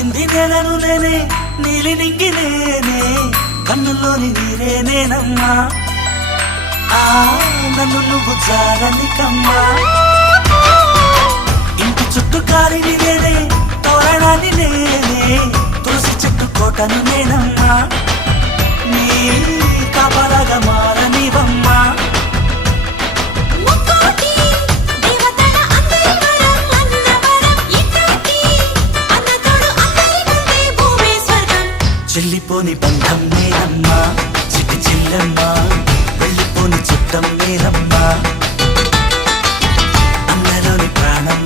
తాకింది నేలను నేనే నీలి నింగి నేనే కన్నుల్లోని నీరే నేనమ్మా నన్ను నువ్వు జారని కమ్మా ఇంటి చుట్టూ కాలిని నేనే తోరణాన్ని నేనే తులసి చెట్టు కోటను నేనమ్మా నీ కాపలాగా మారనివమ్మా చెల్లిపోని బంధం నేనమ్మా చిట్టి చెల్లెమ్మా వెళ్ళిపోని చుట్టం నేనమ్మా అన్నలోని ప్రాణం